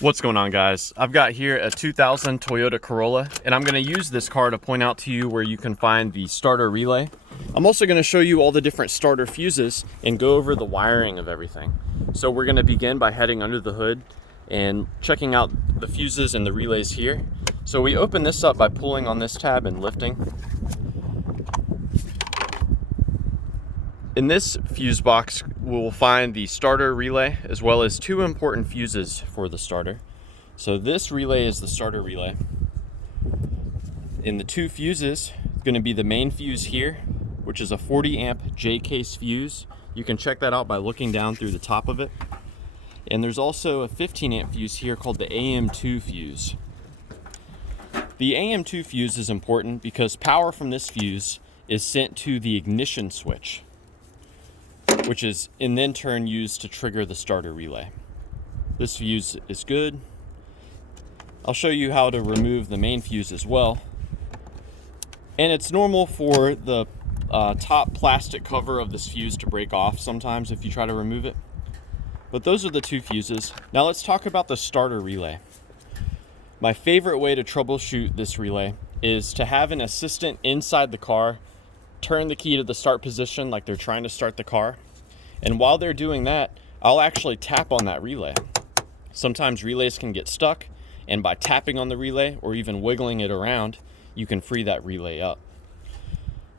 What's going on, guys? I've got here a 2000 Toyota Corolla, and I'm going to use this car to point out to you where you can find the starter relay. I'm also going to show you all the different starter fuses and go over the wiring of everything. So we're going to begin by heading under the hood and checking out the fuses and the relays here. So we open this up by pulling on this tab and lifting. In this fuse box, we'll find the starter relay as well as two important fuses for the starter. So this relay is the starter relay. In the two fuses, it's going to be the main fuse here, which is a 40 amp J-case fuse. You can check that out by looking down through the top of it. And there's also a 15 amp fuse here called the AM2 Fuse. The AM2 fuse is important because power from this fuse is sent to the ignition switch, which is in then turn used to trigger the starter relay. This fuse is good. I'll show you how to remove the main fuse as well. And it's normal for the top plastic cover of this fuse to break off sometimes if you try to remove it. But those are the two fuses. Now let's talk about the starter relay. My favorite way to troubleshoot this relay is to have an assistant inside the car turn the key to the start position like they're trying to start the car. And while they're doing that, I'll actually tap on that relay. Sometimes relays can get stuck, and by tapping on the relay or even wiggling it around, you can free that relay up.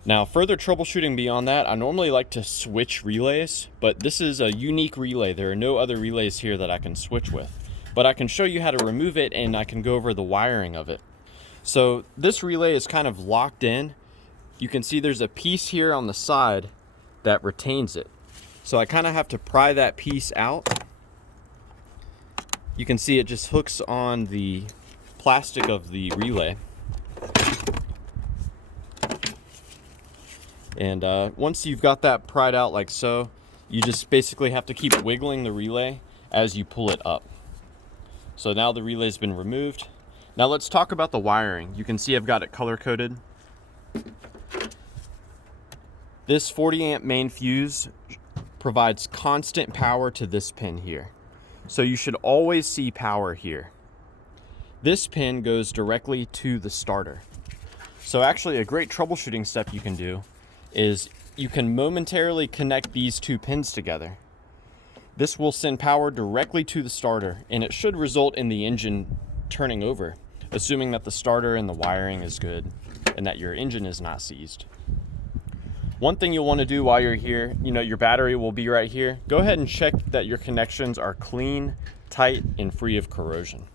Now, further troubleshooting beyond that, I normally like to switch relays, but this is a unique relay. There are no other relays here that I can switch with. But I can show you how to remove it, and I can go over the wiring of it. So this relay is kind of locked in. You can see there's a piece here on the side that retains it. So I kind of have to pry that piece out. You can see it just hooks on the plastic of the relay. And once you've got that pried out like so, you just basically have to keep wiggling the relay as you pull it up. So now the relay's been removed. Now let's talk about the wiring. You can see I've got it color coded. This 40 amp main fuse provides constant power to this pin here. So you should always see power here. This pin goes directly to the starter. So actually a great troubleshooting step you can do is you can momentarily connect these two pins together. This will send power directly to the starter, and it should result in the engine turning over, assuming that the starter and the wiring is good and that your engine is not seized. One thing you'll want to do while you're here, your battery will be right here. Go ahead and check that your connections are clean, tight, and free of corrosion.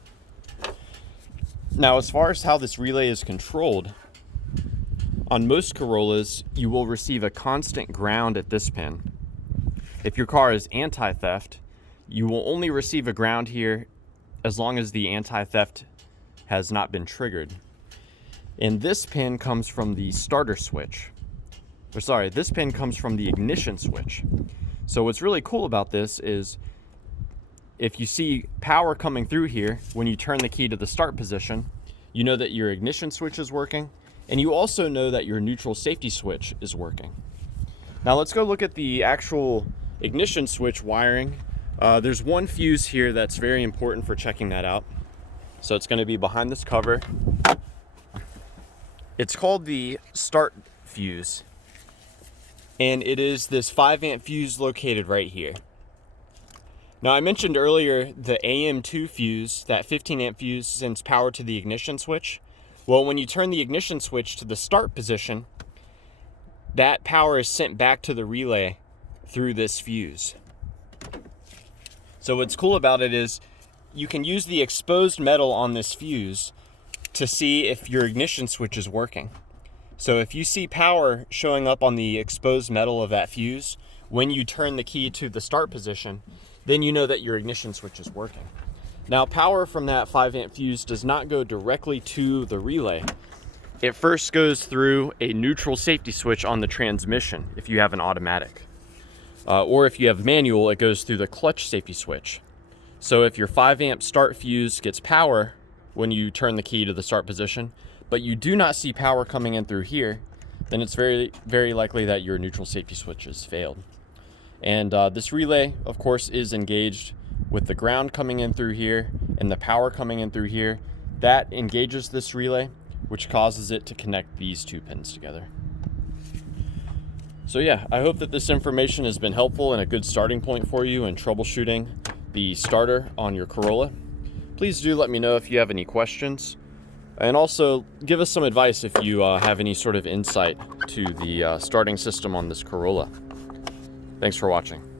Now, as far as how this relay is controlled, on most Corollas, you will receive a constant ground at this pin. If your car is anti-theft, you will only receive a ground here as long as the anti-theft has not been triggered. And this pin comes from the starter switch. This pin comes from the ignition switch. So what's really cool about this is if you see power coming through here, when you turn the key to the start position, you know that your ignition switch is working, and you also know that your neutral safety switch is working. Now let's go look at the actual ignition switch wiring. There's one fuse here that's very important for checking that out. So it's going to be behind this cover. It's called the start fuse. And it is this 5 amp fuse located right here. Now I mentioned earlier the AM2 fuse, that 15 amp fuse sends power to the ignition switch. Well, when you turn the ignition switch to the start position, that power is sent back to the relay through this fuse. So what's cool about it is you can use the exposed metal on this fuse to see if your ignition switch is working. So if you see power showing up on the exposed metal of that fuse, when you turn the key to the start position, then you know that your ignition switch is working. Now, power from that 5 amp fuse does not go directly to the relay. It first goes through a neutral safety switch on the transmission if you have an automatic. Or if you have manual, it goes through the clutch safety switch. So if your 5 amp start fuse gets power when you turn the key to the start position, but you do not see power coming in through here, then it's very, very likely that your neutral safety switch has failed. And this relay, of course, is engaged with the ground coming in through here and the power coming in through here, that engages this relay, which causes it to connect these two pins together. So yeah, I hope that this information has been helpful and a good starting point for you in troubleshooting the starter on your Corolla. Please do let me know if you have any questions, and also give us some advice if you have any sort of insight to the starting system on this Corolla. Thanks for watching.